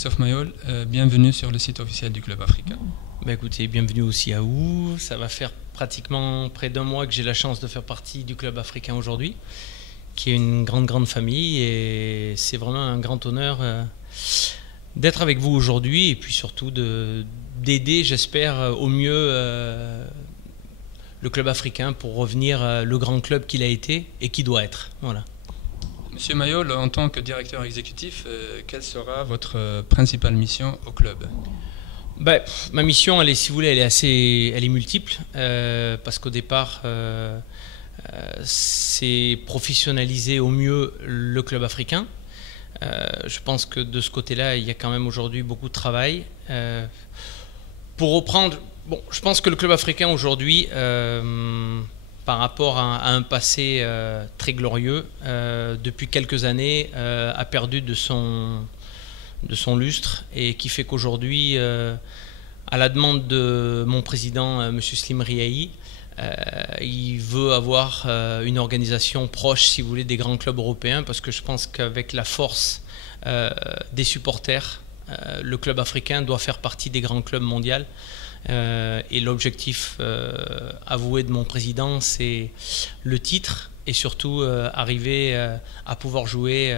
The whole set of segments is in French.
Christophe Mayol, bienvenue sur le site officiel du Club africain. Bah écoutez, bienvenue aussi à vous. Ça va faire pratiquement près d'un mois que j'ai la chance de faire partie du Club africain aujourd'hui, qui est une grande famille, et c'est vraiment un grand honneur d'être avec vous aujourd'hui, et puis surtout d'aider, j'espère, au mieux le Club africain pour revenir le grand club qu'il a été et qui doit être. Voilà. Monsieur Mayol, en tant que directeur exécutif, quelle sera votre principale mission au club? Ma mission, elle est, si vous voulez, elle est multiple, parce qu'au départ, c'est professionnaliser au mieux le club africain. Je pense que de ce côté-là, il y a quand même aujourd'hui beaucoup de travail. Pour reprendre, je pense que le club africain aujourd'hui, par rapport à un passé très glorieux, depuis quelques années, a perdu de son lustre, et qui fait qu'aujourd'hui, à la demande de mon président, M. Slim Riahi, il veut avoir une organisation proche, si vous voulez, des grands clubs européens, parce que je pense qu'avec la force des supporters, le club africain doit faire partie des grands clubs mondiaux. Et l'objectif avoué de mon président, c'est le titre, et surtout arriver à pouvoir jouer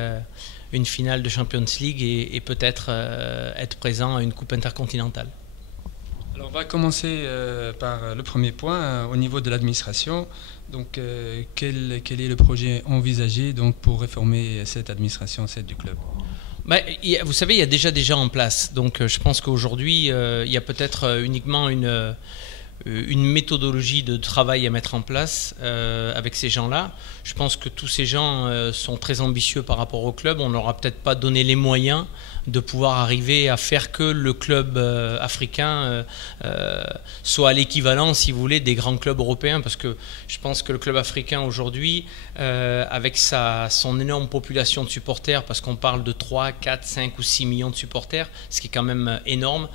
une finale de Champions League et peut-être être présent à une coupe intercontinentale. Alors on va commencer par le premier point, au niveau de l'administration. Donc quel est le projet envisagé donc, pour réformer cette administration, celle du club? Vous savez, il y a déjà des gens en place. Donc je pense qu'aujourd'hui, il y a peut-être uniquement une méthodologie de travail à mettre en place avec ces gens-là. Je pense que tous ces gens sont très ambitieux par rapport au club. On ne leur a peut-être pas donné les moyens de pouvoir arriver à faire que le club africain soit à l'équivalent, si vous voulez, des grands clubs européens. Parce que je pense que le club africain aujourd'hui, avec son énorme population de supporters, parce qu'on parle de 3, 4, 5 ou 6 millions de supporters, ce qui est quand même énorme,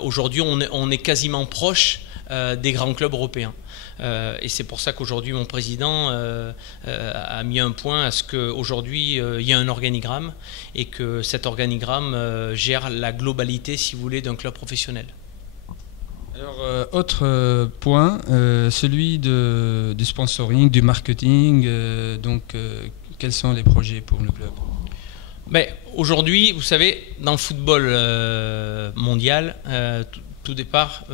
aujourd'hui on est quasiment proche des grands clubs européens. Et c'est pour ça qu'aujourd'hui mon président a mis un point à ce qu'aujourd'hui il y a un organigramme, et que cet organigramme gère la globalité, si vous voulez, d'un club professionnel. Alors, autre point, celui du sponsoring, du marketing, quels sont les projets pour le club? Aujourd'hui, vous savez, dans le football mondial, tout départ,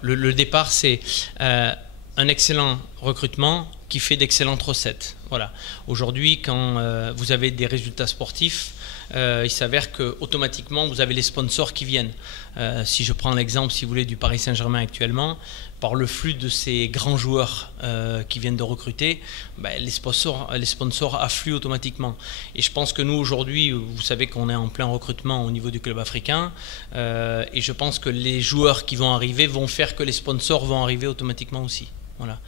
le départ, c'est un excellent recrutement qui fait d'excellentes recettes. Voilà. Aujourd'hui, quand vous avez des résultats sportifs, il s'avère que automatiquement vous avez les sponsors qui viennent. Si je prends l'exemple, si vous voulez, du Paris Saint-Germain actuellement, par le flux de ces grands joueurs qui viennent de recruter, les sponsors affluent automatiquement. Et je pense que nous aujourd'hui, vous savez qu'on est en plein recrutement au niveau du club africain, et je pense que les joueurs qui vont arriver vont faire que les sponsors vont arriver automatiquement aussi. Voilà.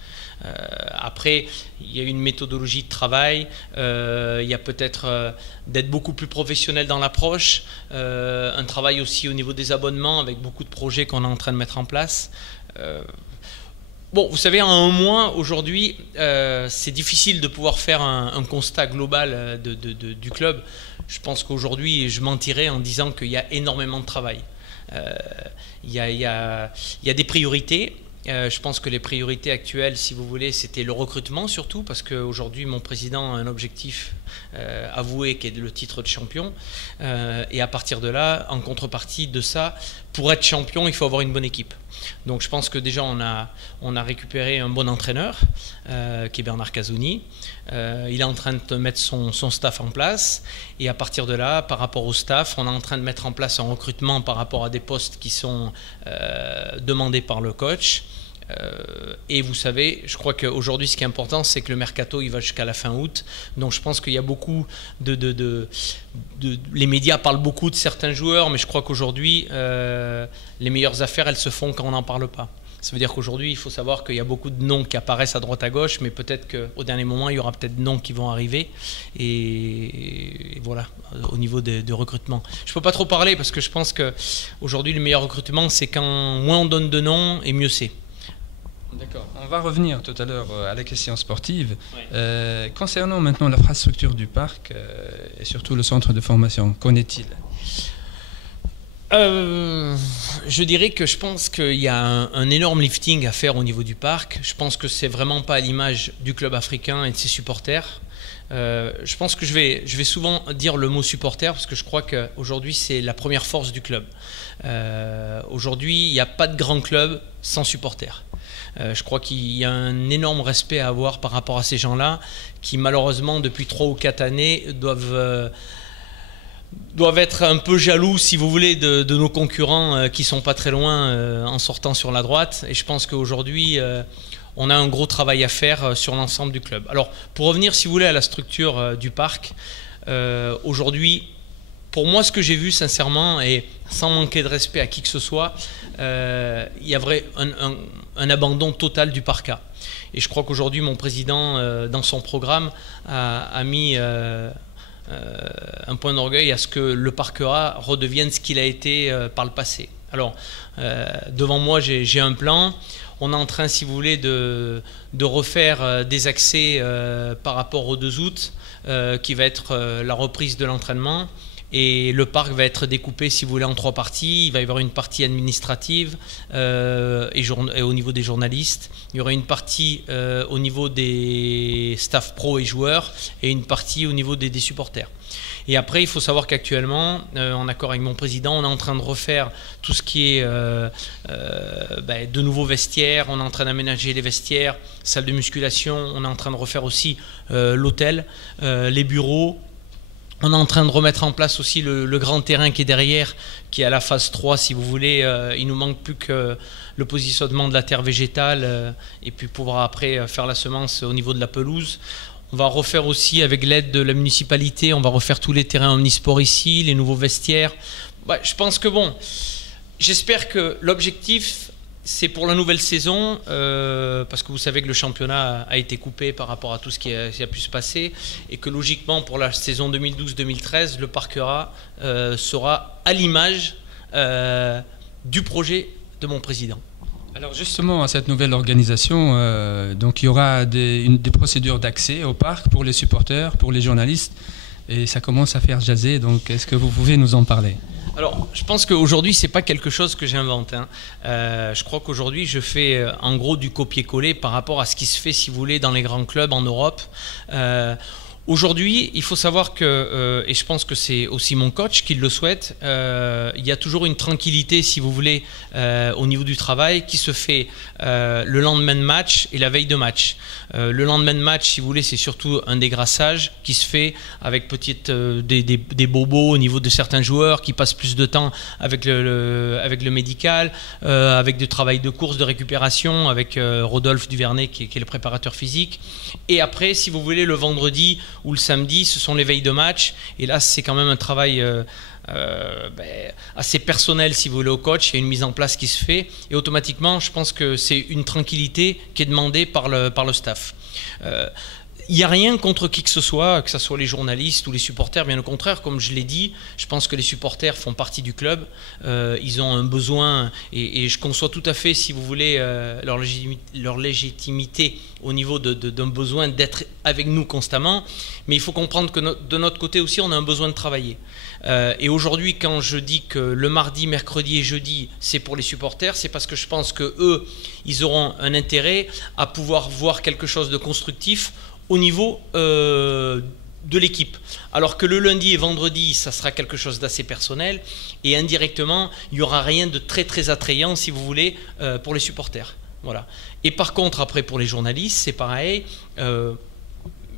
Après, il y a une méthodologie de travail, il y a peut-être d'être beaucoup plus professionnel dans l'approche, un travail aussi au niveau des abonnements avec beaucoup de projets qu'on est en train de mettre en place. Vous savez, en un mois, aujourd'hui, c'est difficile de pouvoir faire un constat global du club. Je pense qu'aujourd'hui, je mentirais en disant qu'il y a énormément de travail. Il y a des priorités. Je pense que les priorités actuelles, si vous voulez, c'était le recrutement surtout, parce qu'aujourd'hui mon président a un objectif avoué qui est le titre de champion, et à partir de là, en contrepartie de ça, pour être champion, il faut avoir une bonne équipe. Donc je pense que déjà on a récupéré un bon entraîneur qui est Bernard Cazouni. Il est en train de mettre son staff en place, et à partir de là, par rapport au staff, on est en train de mettre en place un recrutement par rapport à des postes qui sont demandés par le coach. Et vous savez, je crois qu'aujourd'hui ce qui est important, c'est que le mercato il va jusqu'à la fin août. Donc je pense qu'il y a beaucoup les médias parlent beaucoup de certains joueurs, mais je crois qu'aujourd'hui les meilleures affaires elles se font quand on n'en parle pas. Ça veut dire qu'aujourd'hui il faut savoir qu'il y a beaucoup de noms qui apparaissent à droite à gauche, mais peut-être qu'au dernier moment il y aura peut-être des noms qui vont arriver, et voilà, au niveau de recrutement. Je ne peux pas trop parler parce que je pense qu'aujourd'hui le meilleur recrutement c'est quand moins on donne de noms et mieux c'est. D'accord. On va revenir tout à l'heure à la question sportive. Concernant maintenant l'infrastructure du parc et surtout le centre de formation, qu'en est-il? Je dirais que je pense qu'il y a un énorme lifting à faire au niveau du parc. Je pense que c'est vraiment pas à l'image du club africain et de ses supporters. Je pense que je vais souvent dire le mot supporter parce que je crois qu'aujourd'hui c'est la première force du club. Aujourd'hui, il n'y a pas de grand club sans supporters. Je crois qu'il y a un énorme respect à avoir par rapport à ces gens-là qui malheureusement depuis 3 ou 4 années doivent être un peu jaloux, si vous voulez, de nos concurrents qui sont pas très loin en sortant sur la droite. Et je pense qu'aujourd'hui, on a un gros travail à faire sur l'ensemble du club. Alors, pour revenir, si vous voulez, à la structure du parc, aujourd'hui, pour moi, ce que j'ai vu, sincèrement, et sans manquer de respect à qui que ce soit, il y a un abandon total du parc A. Et je crois qu'aujourd'hui, mon président, dans son programme, a mis un point d'orgueil à ce que le parc A redevienne ce qu'il a été par le passé. Alors, devant moi, j'ai un plan. On est en train, si vous voulez, de refaire des accès par rapport au 2 août, qui va être la reprise de l'entraînement. Et le parc va être découpé, si vous voulez, en 3 parties. Il va y avoir une partie administrative et au niveau des journalistes. Il y aura une partie au niveau des staff pro et joueurs et une partie au niveau des supporters. Et après, il faut savoir qu'actuellement, en accord avec mon président, on est en train de refaire tout ce qui est de nouveaux vestiaires. On est en train d'aménager les vestiaires, salle de musculation. On est en train de refaire aussi l'hôtel, les bureaux. On est en train de remettre en place aussi le grand terrain qui est derrière, qui est à la phase 3, si vous voulez. Il nous manque plus que le positionnement de la terre végétale et puis pouvoir après faire la semence au niveau de la pelouse. On va refaire aussi, avec l'aide de la municipalité, on va refaire tous les terrains omnisports ici, les nouveaux vestiaires. Je pense que bon, j'espère que l'objectif, c'est pour la nouvelle saison, parce que vous savez que le championnat a été coupé par rapport à tout ce qui a pu se passer, et que logiquement pour la saison 2012-2013, le Parc A sera à l'image du projet de mon président. Alors justement, à cette nouvelle organisation, donc il y aura des procédures d'accès au parc pour les supporters, pour les journalistes, et ça commence à faire jaser, donc est-ce que vous pouvez nous en parler ? Alors, je pense qu'aujourd'hui, ce n'est pas quelque chose que j'invente. Je crois qu'aujourd'hui, je fais en gros du copier-coller par rapport à ce qui se fait, si vous voulez, dans les grands clubs en Europe. Aujourd'hui, il faut savoir que, et je pense que c'est aussi mon coach qui le souhaite, il y a toujours une tranquillité, si vous voulez, au niveau du travail qui se fait le lendemain de match et la veille de match. Le lendemain de match, si vous voulez, c'est surtout un dégraissage qui se fait avec des bobos au niveau de certains joueurs qui passent plus de temps avec le médical, avec du travail de course, de récupération, avec Rodolphe Duvernay qui est le préparateur physique. Et après, si vous voulez, le vendredi ou le samedi, ce sont les veilles de match. Et là, c'est quand même un travail assez personnel, si vous voulez, au coach. Il y a une mise en place qui se fait. Et automatiquement, je pense que c'est une tranquillité qui est demandée par le staff. Il n'y a rien contre qui que ce soit les journalistes ou les supporters, bien au contraire, comme je l'ai dit, je pense que les supporters font partie du club, ils ont un besoin, et je conçois tout à fait, si vous voulez, leur légitimité au niveau d'un besoin d'être avec nous constamment, mais il faut comprendre que de notre côté aussi, on a un besoin de travailler. Et aujourd'hui, quand je dis que le mardi, mercredi et jeudi, c'est pour les supporters, c'est parce que je pense qu'eux, ils auront un intérêt à pouvoir voir quelque chose de constructif au niveau de l'équipe. Alors que le lundi et vendredi, ça sera quelque chose d'assez personnel et indirectement, il n'y aura rien de très très attrayant, si vous voulez, pour les supporters. Voilà. Et par contre, après pour les journalistes, c'est pareil.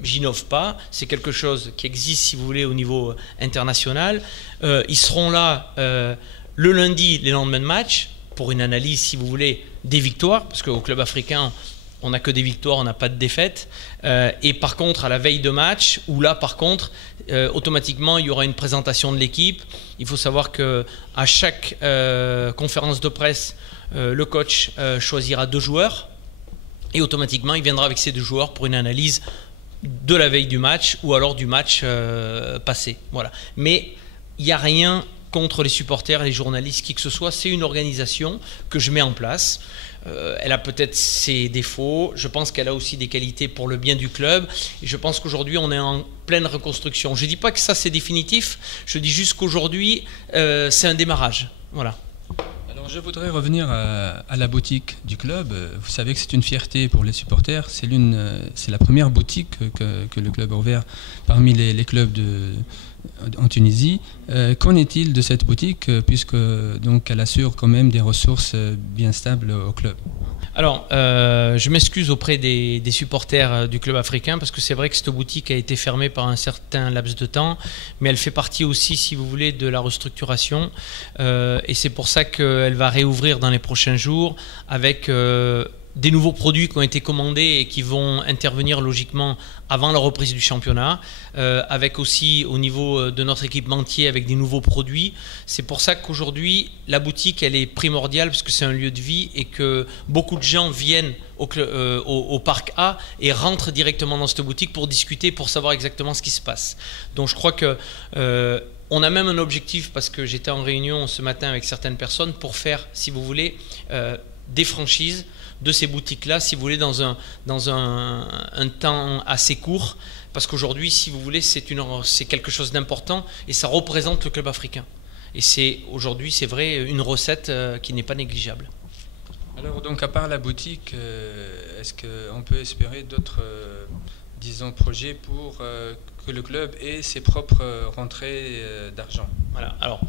J'innove pas, c'est quelque chose qui existe, si vous voulez, au niveau international. Ils seront là le lundi, les lendemains de match, pour une analyse, si vous voulez, des victoires, parce qu'au club africain, on n'a que des victoires, on n'a pas de défaites. Et par contre, à la veille de match, où là, par contre, automatiquement, il y aura une présentation de l'équipe. Il faut savoir qu'à chaque conférence de presse, le coach choisira 2 joueurs. Et automatiquement, il viendra avec ces 2 joueurs pour une analyse de la veille du match ou alors du match passé. Voilà. Mais il n'y a rien contre les supporters, les journalistes, qui que ce soit. C'est une organisation que je mets en place. Elle a peut-être ses défauts. Je pense qu'elle a aussi des qualités pour le bien du club. Et je pense qu'aujourd'hui, on est en pleine reconstruction. Je ne dis pas que ça, c'est définitif. Je dis juste qu'aujourd'hui, c'est un démarrage. Voilà. Alors je voudrais revenir à la boutique du club. Vous savez que c'est une fierté pour les supporters. C'est la première boutique que le club a ouverte parmi les clubs en Tunisie. Qu'en est-il de cette boutique puisque donc elle assure quand même des ressources bien stables au club? Alors, je m'excuse auprès des supporters du club africain parce que c'est vrai que cette boutique a été fermée par un certain laps de temps, mais elle fait partie aussi, si vous voulez, de la restructuration et c'est pour ça qu'elle va réouvrir dans les prochains jours avec des nouveaux produits qui ont été commandés et qui vont intervenir logiquement avant la reprise du championnat, avec aussi au niveau de notre équipementier avec des nouveaux produits. C'est pour ça qu'aujourd'hui la boutique elle est primordiale parce que c'est un lieu de vie et que beaucoup de gens viennent au parc A et rentrent directement dans cette boutique pour discuter, pour savoir exactement ce qui se passe. Donc je crois que on a même un objectif parce que j'étais en réunion ce matin avec certaines personnes pour faire, si vous voulez, des franchises de ces boutiques-là, si vous voulez, dans un temps assez court, parce qu'aujourd'hui, si vous voulez, c'est quelque chose d'important et ça représente le club africain. Et aujourd'hui, c'est vrai, une recette qui n'est pas négligeable. Alors, donc, à part la boutique, est-ce qu'on peut espérer d'autres, disons, projets pour que le club ait ses propres rentrées d'argent? Voilà. Alors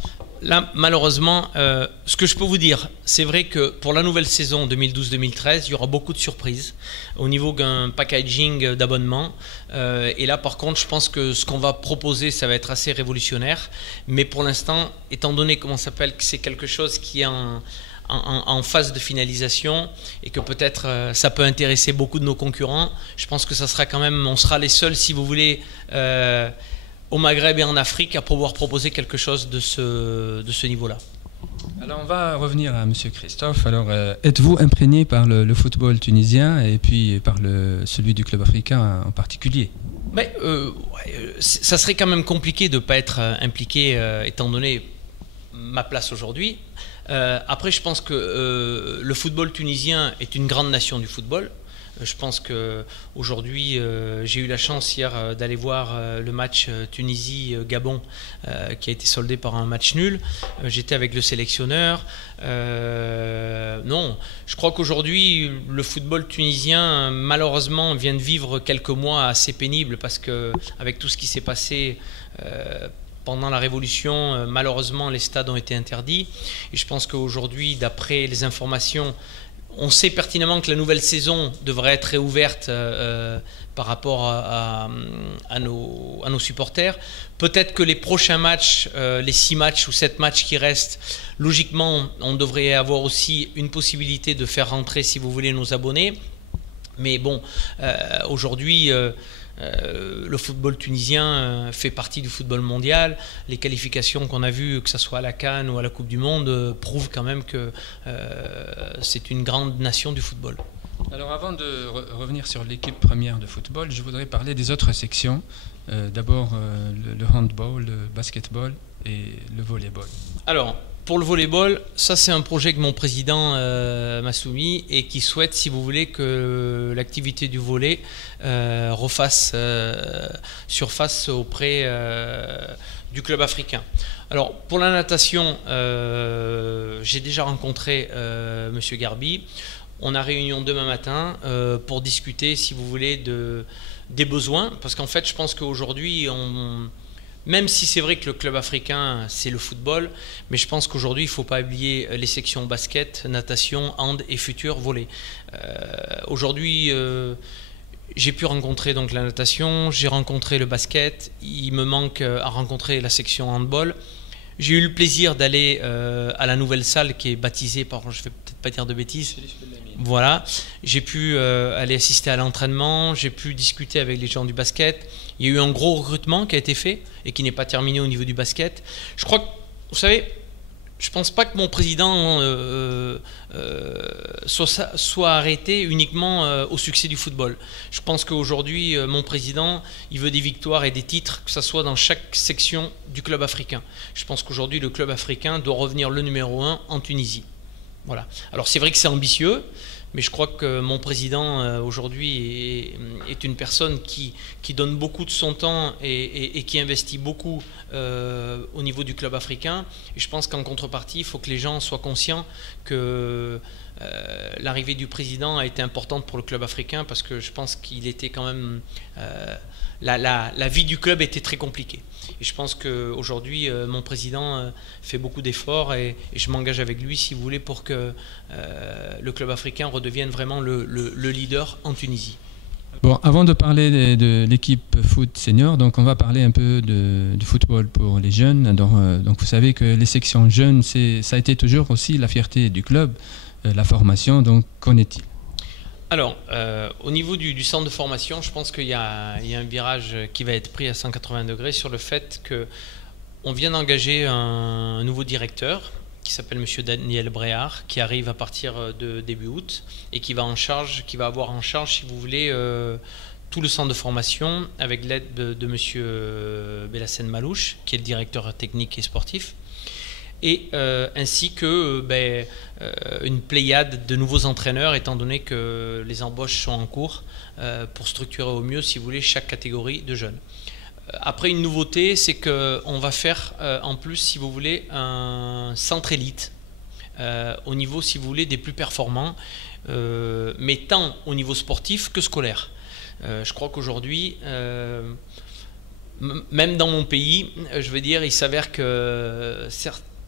là, malheureusement, ce que je peux vous dire, c'est vrai que pour la nouvelle saison 2012-2013, il y aura beaucoup de surprises au niveau d'un packaging d'abonnement. Et là, par contre, je pense que ce qu'on va proposer, ça va être assez révolutionnaire. Mais pour l'instant, étant donné comment ça s'appelle, que c'est quelque chose qui est en phase de finalisation et que peut-être ça peut intéresser beaucoup de nos concurrents, je pense que ça sera quand même, on sera les seuls, si vous voulez, au Maghreb et en Afrique à pouvoir proposer quelque chose de ce niveau-là. Alors on va revenir à Monsieur Christophe. Alors êtes-vous imprégné par le football tunisien et puis par celui du club africain en particulier? Mais, ça serait quand même compliqué de ne pas être impliqué étant donné ma place aujourd'hui. Après, je pense que le football tunisien est une grande nation du football. Je pense qu'aujourd'hui, j'ai eu la chance hier d'aller voir le match Tunisie-Gabon qui a été soldé par un match nul. J'étais avec le sélectionneur. Non, je crois qu'aujourd'hui, le football tunisien, malheureusement, vient de vivre quelques mois assez pénibles parce qu'avec tout ce qui s'est passé pendant la Révolution, malheureusement, les stades ont été interdits. Et je pense qu'aujourd'hui, d'après les informations, on sait pertinemment que la nouvelle saison devrait être réouverte par rapport à nos supporters. Peut-être que les prochains matchs, les 6 matchs ou 7 matchs qui restent, logiquement, on devrait avoir aussi une possibilité de faire rentrer, si vous voulez, nos abonnés. Mais bon, aujourd'hui, le football tunisien fait partie du football mondial. Les qualifications qu'on a vues, que ce soit à la CAN ou à la Coupe du Monde, prouvent quand même que c'est une grande nation du football. Alors avant de revenir sur l'équipe première de football, je voudrais parler des autres sections. D'abord le handball, le basketball et le volleyball. Alors, pour le volleyball, ça c'est un projet que mon président m'a soumis et qui souhaite, si vous voulez, que l'activité du volley refasse surface auprès du club africain. Alors pour la natation, j'ai déjà rencontré Monsieur Garbi. On a réunion demain matin pour discuter, si vous voulez, des besoins, parce qu'en fait je pense qu'aujourd'hui même si c'est vrai que le club africain, c'est le football, mais je pense qu'aujourd'hui, il ne faut pas oublier les sections basket, natation, hand et futur volley. Aujourd'hui, j'ai pu rencontrer donc la natation, j'ai rencontré le basket, il me manque à rencontrer la section handball. J'ai eu le plaisir d'aller à la nouvelle salle qui est baptisée par, je ne vais peut-être pas dire de bêtises. Voilà, j'ai pu aller assister à l'entraînement, j'ai pu discuter avec les gens du basket. Il y a eu un gros recrutement qui a été fait et qui n'est pas terminé au niveau du basket. Je crois que, vous savez, je ne pense pas que mon président soit arrêté uniquement au succès du football. Je pense qu'aujourd'hui, mon président, il veut des victoires et des titres, que ce soit dans chaque section du club africain. Je pense qu'aujourd'hui, le club africain doit revenir le numéro 1 en Tunisie. Voilà. Alors c'est vrai que c'est ambitieux, Mais je crois que mon président aujourd'hui est une personne qui donne beaucoup de son temps et qui investit beaucoup au niveau du club africain. Et je pense qu'en contrepartie, il faut que les gens soient conscients que l'arrivée du président a été importante pour le club africain, parce que je pense qu'il était quand même... la vie du club était très compliquée. Et je pense qu'aujourd'hui, mon président fait beaucoup d'efforts et je m'engage avec lui, si vous voulez, pour que le club africain redevienne vraiment le leader en Tunisie. Bon, avant de parler de l'équipe foot senior, donc on va parler un peu du football pour les jeunes. Donc vous savez que les sections jeunes, ça a été toujours aussi la fierté du club, la formation. Donc qu'en est-il? Alors, au niveau du centre de formation, je pense qu'il y a un virage qui va être pris à 180 degrés sur le fait qu'on vient d'engager un nouveau directeur qui s'appelle M. Daniel Bréard, qui arrive à partir de début août et qui va avoir en charge, si vous voulez, tout le centre de formation avec l'aide de M. Belassène Malouche, qui est le directeur technique et sportif, et ainsi que une pléiade de nouveaux entraîneurs, étant donné que les embauches sont en cours, pour structurer au mieux, si vous voulez, chaque catégorie de jeunes. Après, une nouveauté, c'est qu'on va faire en plus, si vous voulez, un centre élite au niveau, si vous voulez, des plus performants, mais tant au niveau sportif que scolaire. Je crois qu'aujourd'hui, même dans mon pays, je veux dire, il s'avère que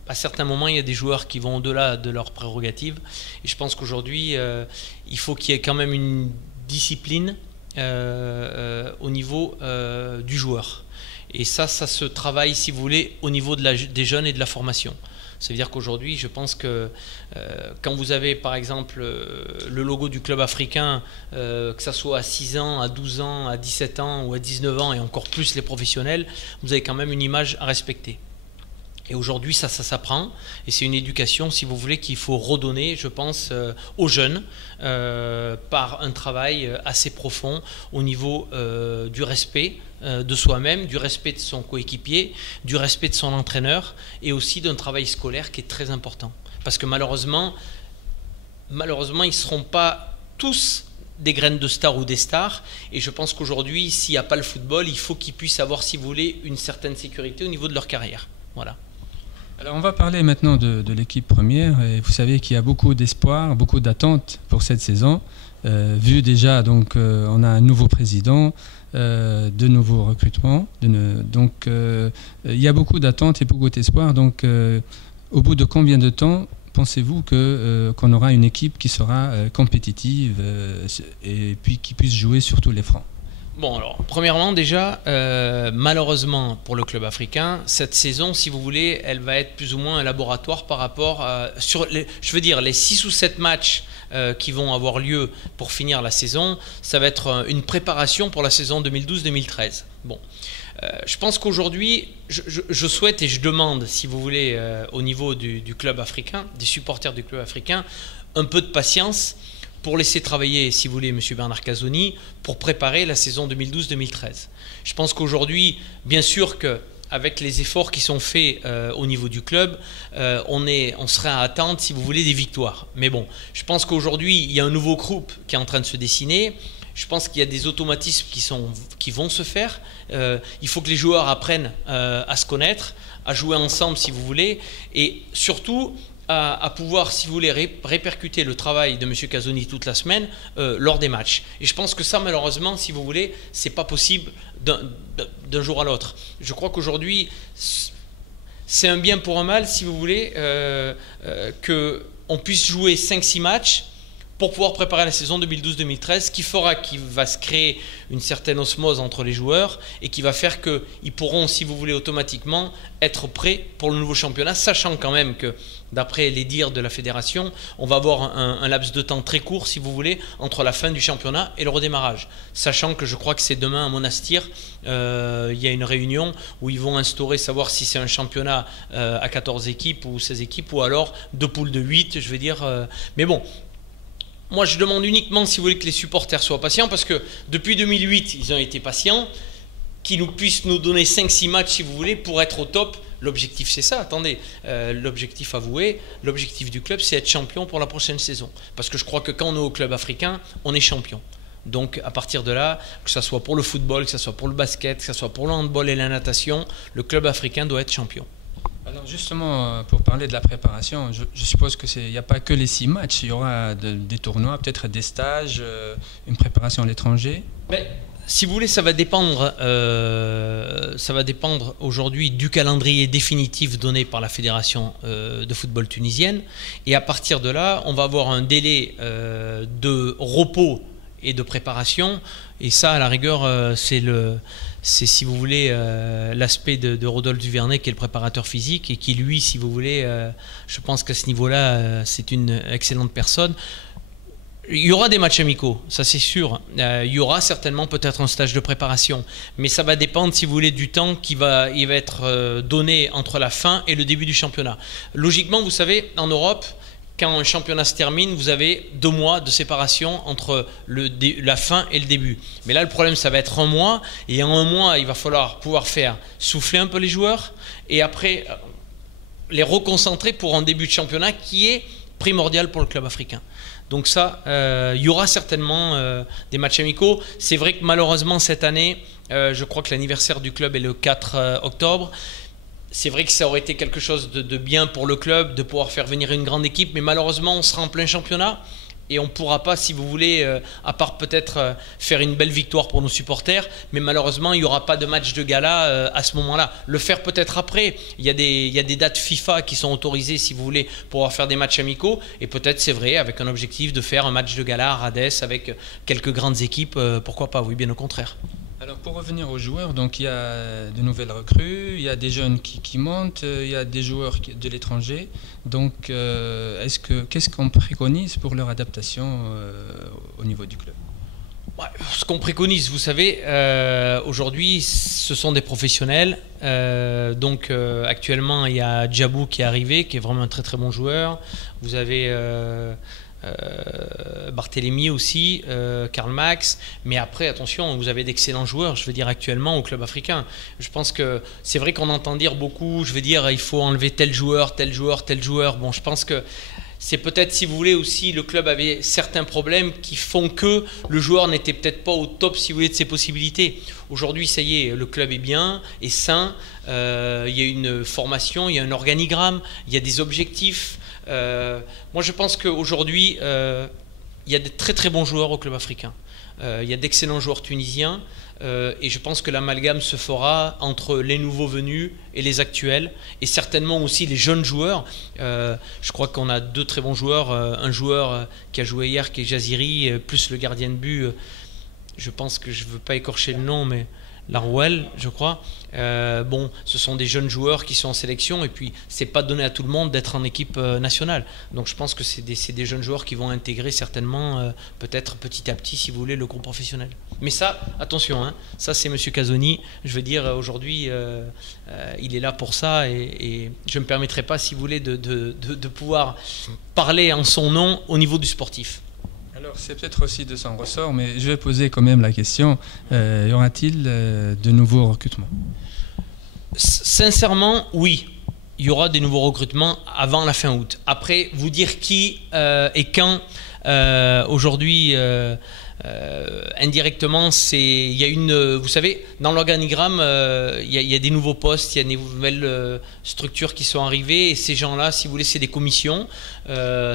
à certains moments, il y a des joueurs qui vont au-delà de leurs prérogatives. Et je pense qu'aujourd'hui, il faut qu'il y ait quand même une discipline au niveau du joueur. Et ça se travaille, si vous voulez, au niveau des jeunes et de la formation. Ça veut dire qu'aujourd'hui, je pense que quand vous avez, par exemple, le logo du club africain, que ça soit à 6 ans, à 12 ans, à 17 ans ou à 19 ans, et encore plus les professionnels, vous avez quand même une image à respecter. Et aujourd'hui, ça s'apprend, et c'est une éducation, si vous voulez, qu'il faut redonner, je pense, aux jeunes, par un travail assez profond au niveau du respect de soi-même, du respect de son coéquipier, du respect de son entraîneur, et aussi d'un travail scolaire qui est très important. Parce que malheureusement, ils ne seront pas tous des graines de stars ou des stars, et je pense qu'aujourd'hui, s'il n'y a pas le football, il faut qu'ils puissent avoir, si vous voulez, une certaine sécurité au niveau de leur carrière. Voilà. Alors on va parler maintenant de l'équipe première. Et vous savez qu'il y a beaucoup d'espoir, beaucoup d'attentes pour cette saison. Vu déjà, donc on a un nouveau président, de nouveaux recrutements. Donc il y a beaucoup d'attentes et beaucoup d'espoir. Donc au bout de combien de temps pensez-vous qu'on aura une équipe qui sera compétitive et puis qui puisse jouer sur tous les fronts? Bon, alors, premièrement, déjà, malheureusement pour le club africain, cette saison, si vous voulez, elle va être plus ou moins un laboratoire par rapport à, je veux dire, les 6 ou 7 matchs qui vont avoir lieu pour finir la saison, ça va être une préparation pour la saison 2012-2013. Bon, je pense qu'aujourd'hui, je souhaite et je demande, si vous voulez, au niveau du club africain, des supporters du club africain, un peu de patience, pour laisser travailler, si vous voulez, M. Bernard Casoni, pour préparer la saison 2012-2013. Je pense qu'aujourd'hui, bien sûr qu'avec les efforts qui sont faits au niveau du club, on serait à attendre, si vous voulez, des victoires. Mais bon, je pense qu'aujourd'hui, il y a un nouveau groupe qui est en train de se dessiner. Je pense qu'il y a des automatismes qui vont se faire. Il faut que les joueurs apprennent à se connaître, à jouer ensemble, si vous voulez, et surtout à pouvoir, si vous voulez, répercuter le travail de M. Casoni toute la semaine lors des matchs. Et je pense que ça, malheureusement, si vous voulez, c'est pas possible d'un jour à l'autre. Je crois qu'aujourd'hui, c'est un bien pour un mal, si vous voulez, qu'on puisse jouer 5-6 matchs pour pouvoir préparer la saison 2012-2013, qui fera qu'il va se créer une certaine osmose entre les joueurs et qui va faire qu'ils pourront, si vous voulez, automatiquement être prêts pour le nouveau championnat, sachant quand même que, d'après les dires de la fédération, on va avoir un laps de temps très court, si vous voulez, entre la fin du championnat et le redémarrage. Sachant que je crois que c'est demain à Monastir, il y a une réunion où ils vont instaurer, savoir si c'est un championnat à 14 équipes ou 16 équipes, ou alors 2 poules de 8, je veux dire. Mais bon, moi je demande uniquement, si vous voulez, que les supporters soient patients, parce que depuis 2008, ils ont été patients, qu'ils puissent nous donner 5-6 matchs, si vous voulez, pour être au top L'objectif, c'est ça. Attendez, l'objectif avoué, l'objectif du club, c'est être champion pour la prochaine saison. Parce que je crois que quand on est au club africain, on est champion. Donc à partir de là, que ce soit pour le football, que ce soit pour le basket, que ce soit pour le handball et la natation, le club africain doit être champion. Alors justement, pour parler de la préparation, je suppose qu'il n'y a pas que les 6 matchs, il y aura des tournois, peut-être des stages, une préparation à l'étranger. Mais, si vous voulez, ça va dépendre aujourd'hui du calendrier définitif donné par la Fédération de football tunisienne. Et à partir de là, on va avoir un délai de repos et de préparation. Et ça, à la rigueur, c'est si vous voulez l'aspect de Rodolphe Duvernay, qui est le préparateur physique et qui, lui, si vous voulez, je pense qu'à ce niveau-là, c'est une excellente personne. Il y aura des matchs amicaux, ça c'est sûr. Il y aura certainement peut-être un stage de préparation, mais ça va dépendre, si vous voulez, du temps il va être donné entre la fin et le début du championnat. Logiquement, vous savez, en Europe, quand un championnat se termine, vous avez 2 mois de séparation entre la fin et le début. Mais là, le problème, ça va être 1 mois. Et en 1 mois, il va falloir pouvoir faire souffler un peu les joueurs et après les reconcentrer pour un début de championnat qui est primordial pour le club africain. Donc ça, il y aura certainement des matchs amicaux. C'est vrai que malheureusement, cette année, je crois que l'anniversaire du club est le 4 octobre. C'est vrai que ça aurait été quelque chose de bien pour le club, de pouvoir faire venir une grande équipe, mais malheureusement, on sera en plein championnat et on ne pourra pas, si vous voulez, à part peut-être faire une belle victoire pour nos supporters, mais malheureusement, il n'y aura pas de match de gala à ce moment-là. Le faire peut-être après. Il y a des dates FIFA qui sont autorisées, si vous voulez, pour pouvoir faire des matchs amicaux, et peut-être, c'est vrai, avec un objectif de faire un match de gala à Rades avec quelques grandes équipes, pourquoi pas, oui, bien au contraire. Alors pour revenir aux joueurs, donc il y a de nouvelles recrues, il y a des jeunes qui montent, il y a des joueurs de l'étranger. Donc qu'est-ce qu'on préconise pour leur adaptation au niveau du club? Ce qu'on préconise, vous savez, aujourd'hui, ce sont des professionnels. Actuellement, il y a Djabou qui est arrivé, qui est vraiment un très très bon joueur. Vous avez Barthélemy aussi, Karl Max, mais après attention, vous avez d'excellents joueurs, je veux dire, actuellement au club africain. Je pense que c'est vrai qu'on entend dire beaucoup, je veux dire, il faut enlever tel joueur, tel joueur, tel joueur. Bon, je pense que c'est peut-être, si vous voulez, aussi le club avait certains problèmes qui font que le joueur n'était peut-être pas au top, si vous voulez, de ses possibilités. Aujourd'hui, ça y est, le club est bien, est sain, il y a une formation, il y a un organigramme, il y a des objectifs. Moi, je pense qu'aujourd'hui, il y a de très très bons joueurs au club africain. Il y a d'excellents joueurs tunisiens et je pense que l'amalgame se fera entre les nouveaux venus et les actuels et certainement aussi les jeunes joueurs. Je crois qu'on a 2 très bons joueurs. Un joueur qui a joué hier, qui est Jaziri, plus le gardien de but. Je pense que je ne veux pas écorcher le nom, mais Larouel, je crois. Bon, ce sont des jeunes joueurs qui sont en sélection et puis c'est pas donné à tout le monde d'être en équipe nationale. Donc je pense que c'est des jeunes joueurs qui vont intégrer certainement peut-être petit à petit, si vous voulez, le groupe professionnel. Mais ça, attention, hein, ça c'est Monsieur Casoni. Je veux dire, aujourd'hui, il est là pour ça et je ne me permettrai pas, si vous voulez, de pouvoir parler en son nom au niveau du sportif. Alors c'est peut-être aussi de son ressort, mais je vais poser quand même la question, y aura-t-il de nouveaux recrutements? Sincèrement, oui. Il y aura des nouveaux recrutements avant la fin août. Après, vous dire qui et quand, aujourd'hui, indirectement, il y a vous savez, dans l'organigramme, il y a des nouveaux postes, il y a des nouvelles structures qui sont arrivées et ces gens-là, si vous voulez, c'est des commissions,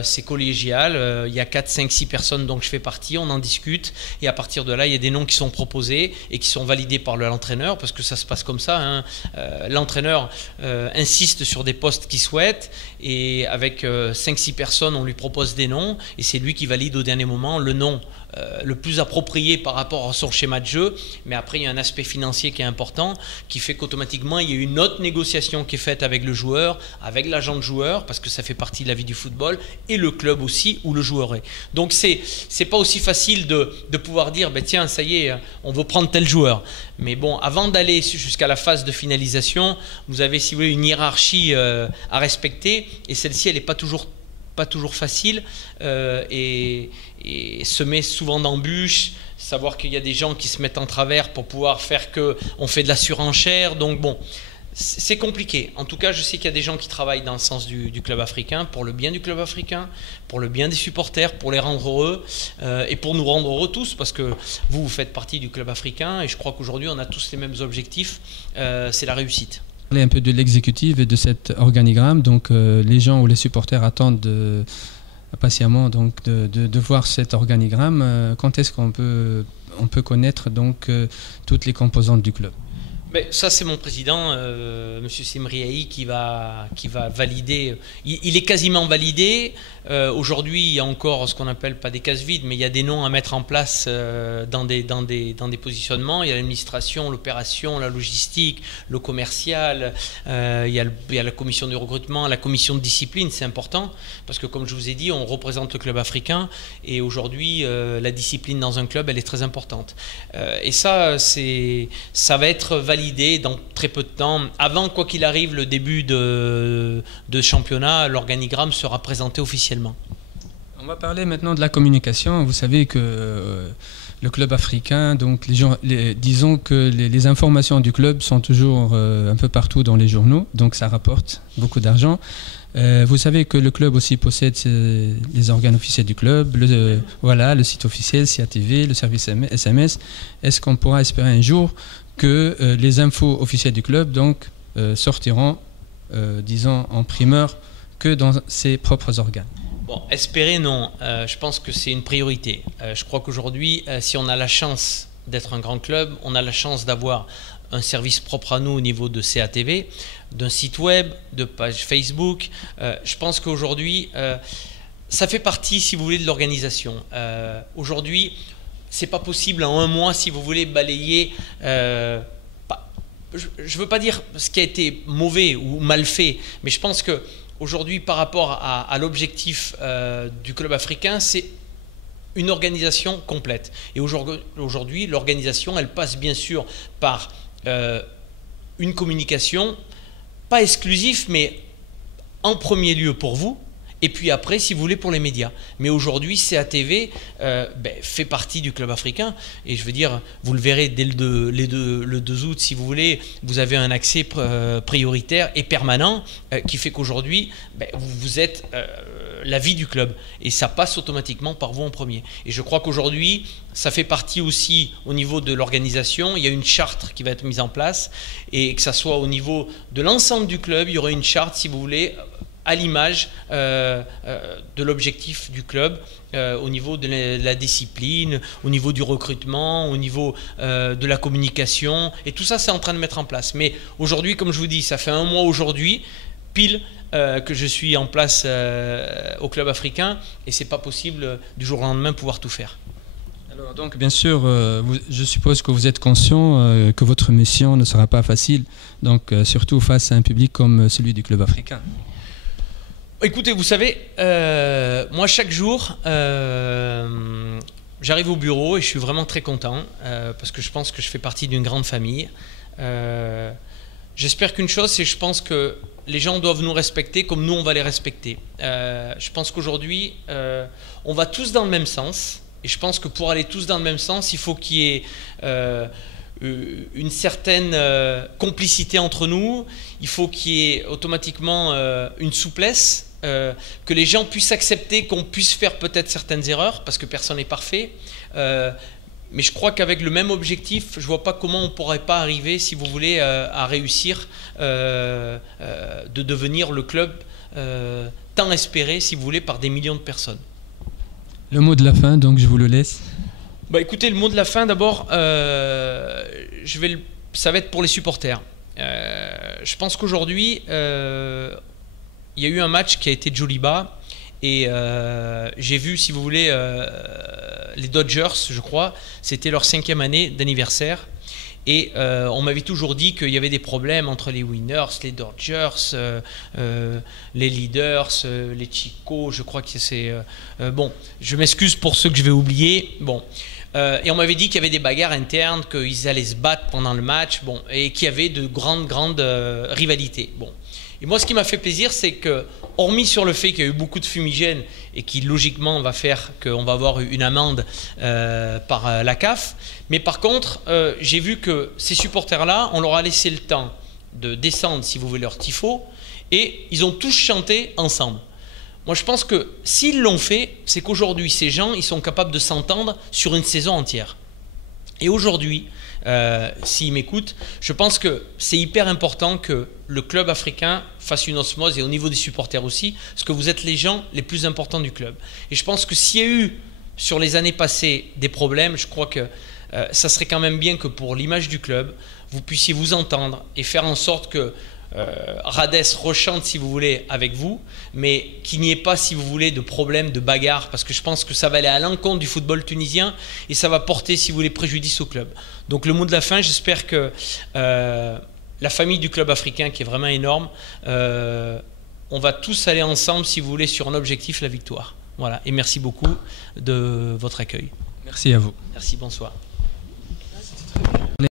c'est collégial, il y a 4, 5, 6 personnes dont je fais partie, on en discute et à partir de là, il y a des noms qui sont proposés et qui sont validés par l'entraîneur parce que ça se passe comme ça, hein. L'entraîneur insiste sur des postes qu'il souhaite et avec 5, 6 personnes, on lui propose des noms et c'est lui qui valide au dernier moment le nom le plus approprié par rapport à son schéma de jeu, mais après il y a un aspect financier qui est important, qui fait qu'automatiquement il y a une autre négociation qui est faite avec le joueur, avec l'agent de joueur, parce que ça fait partie de la vie du football, et le club aussi où le joueur est. Donc c'est pas aussi facile de pouvoir dire, ben tiens, ça y est, on veut prendre tel joueur. Mais bon, avant d'aller jusqu'à la phase de finalisation, vous avez, si vous voulez, une hiérarchie à respecter, et celle-ci, elle n'est pas toujours facile et se met souvent d'embûches, savoir qu'il y a des gens qui se mettent en travers pour pouvoir faire qu'on fait de la surenchère. Donc bon, C'est compliqué. En tout cas, je sais qu'il y a des gens qui travaillent dans le sens du club africain, pour le bien du club africain, pour le bien des supporters, pour les rendre heureux et pour nous rendre heureux tous, parce que vous faites partie du club africain et je crois qu'aujourd'hui, on a tous les mêmes objectifs, c'est la réussite. Parler un peu de l'exécutif et de cet organigramme. Donc, les gens ou les supporters attendent patiemment donc, de voir cet organigramme. Quand est-ce qu'on peut connaître donc, toutes les composantes du club? Mais ça, c'est mon président, M. Simriahi, qui va valider. Il est quasiment validé. Aujourd'hui, il y a encore ce qu'on appelle pas des cases vides, mais il y a des noms à mettre en place dans des positionnements. Il y a l'administration, l'opération, la logistique, le commercial. Il y a la commission de recrutement, la commission de discipline. C'est important parce que, comme je vous ai dit, on représente le club africain et aujourd'hui, la discipline dans un club, elle est très importante. Et ça va être validé dans très peu de temps. Avant, quoi qu'il arrive, le début de championnat, l'organigramme sera présenté officiellement. On va parler maintenant de la communication. Vous savez que le club africain, donc disons que les informations du club sont toujours un peu partout dans les journaux, donc ça rapporte beaucoup d'argent. Vous savez que le club aussi possède les organes officiels du club, le site officiel, CATV, le service SMS. Est-ce qu'on pourra espérer un jour que les infos officielles du club donc, sortiront, disons, en primeur que dans ses propres organes? Bon, espérer, non. Je pense que c'est une priorité. Je crois qu'aujourd'hui, si on a la chance d'être un grand club, on a la chance d'avoir un service propre à nous au niveau de CATV, d'un site web, de page Facebook. Je pense qu'aujourd'hui, ça fait partie, si vous voulez, de l'organisation. Aujourd'hui, c'est pas possible en un mois, si vous voulez, balayer. Je ne veux pas dire ce qui a été mauvais ou mal fait, mais je pense que aujourd'hui, par rapport à l'objectif du club africain, c'est une organisation complète. Et aujourd'hui, l'organisation, elle passe bien sûr par une communication, pas exclusive, mais en premier lieu pour vous, et puis après, si vous voulez, pour les médias. Mais aujourd'hui, CATV fait partie du club africain. Et je veux dire, vous le verrez dès le 2 août, si vous voulez, vous avez un accès prioritaire et permanent qui fait qu'aujourd'hui, vous êtes la vie du club. Et ça passe automatiquement par vous en premier. Et je crois qu'aujourd'hui, ça fait partie aussi au niveau de l'organisation. Il y a une charte qui va être mise en place. Et que ça soit au niveau de l'ensemble du club, il y aura une charte, si vous voulez, à l'image de l'objectif du club, au niveau de la discipline, au niveau du recrutement, au niveau de la communication. Et tout ça, c'est en train de mettre en place. Mais aujourd'hui, comme je vous dis, ça fait un mois aujourd'hui, pile, que je suis en place au club africain. Et ce n'est pas possible du jour au lendemain pouvoir tout faire. Alors donc, bien sûr, je suppose que vous êtes conscient que votre mission ne sera pas facile, donc surtout face à un public comme celui du club africain. Écoutez, vous savez, moi chaque jour, j'arrive au bureau et je suis vraiment très content parce que je pense que je fais partie d'une grande famille. J'espère qu'une chose, c'est que je pense que les gens doivent nous respecter comme nous on va les respecter. Je pense qu'aujourd'hui, on va tous dans le même sens et je pense que pour aller tous dans le même sens, il faut qu'il y ait une certaine complicité entre nous, il faut qu'il y ait automatiquement une souplesse, que les gens puissent accepter qu'on puisse faire peut-être certaines erreurs, parce que personne n'est parfait, mais je crois qu'avec le même objectif, je ne vois pas comment on ne pourrait pas arriver, si vous voulez, à réussir de devenir le club tant espéré, si vous voulez, par des millions de personnes. Le mot de la fin, donc je vous le laisse. Écoutez, le mot de la fin, d'abord, ça va être pour les supporters. Je pense qu'aujourd'hui, il y a eu un match qui a été Djoliba et j'ai vu, si vous voulez, les Dodgers, je crois, c'était leur 5e année d'anniversaire. Et on m'avait toujours dit qu'il y avait des problèmes entre les Winners, les Dodgers, les Leaders, les Chicos, je crois que c'est... bon, je m'excuse pour ceux que je vais oublier. Bon. Et on m'avait dit qu'il y avait des bagarres internes, qu'ils allaient se battre pendant le match, bon, et qu'il y avait de grandes rivalités. Bon. Et moi, ce qui m'a fait plaisir, c'est que, hormis sur le fait qu'il y a eu beaucoup de fumigènes et qui, logiquement, va faire qu'on va avoir une amende par la CAF, mais par contre, j'ai vu que ces supporters-là, on leur a laissé le temps de descendre, si vous voulez, leur tifo, et ils ont tous chanté ensemble. Moi, je pense que s'ils l'ont fait, c'est qu'aujourd'hui, ces gens, ils sont capables de s'entendre sur une saison entière. Et aujourd'hui, s'ils m'écoutent, je pense que c'est hyper important que le club africain fasse une osmose, et au niveau des supporters aussi, parce que vous êtes les gens les plus importants du club. Et je pense que s'il y a eu, sur les années passées, des problèmes, je crois que ça serait quand même bien que pour l'image du club, vous puissiez vous entendre et faire en sorte que Rades rechante, si vous voulez, avec vous, mais qu'il n'y ait pas, si vous voulez, de problème, de bagarre, parce que je pense que ça va aller à l'encontre du football tunisien et ça va porter, si vous voulez, préjudice au club. Donc le mot de la fin, j'espère que la famille du club africain, qui est vraiment énorme, on va tous aller ensemble, si vous voulez, sur un objectif, la victoire. Voilà, et merci beaucoup de votre accueil. Merci à vous. Merci, bonsoir.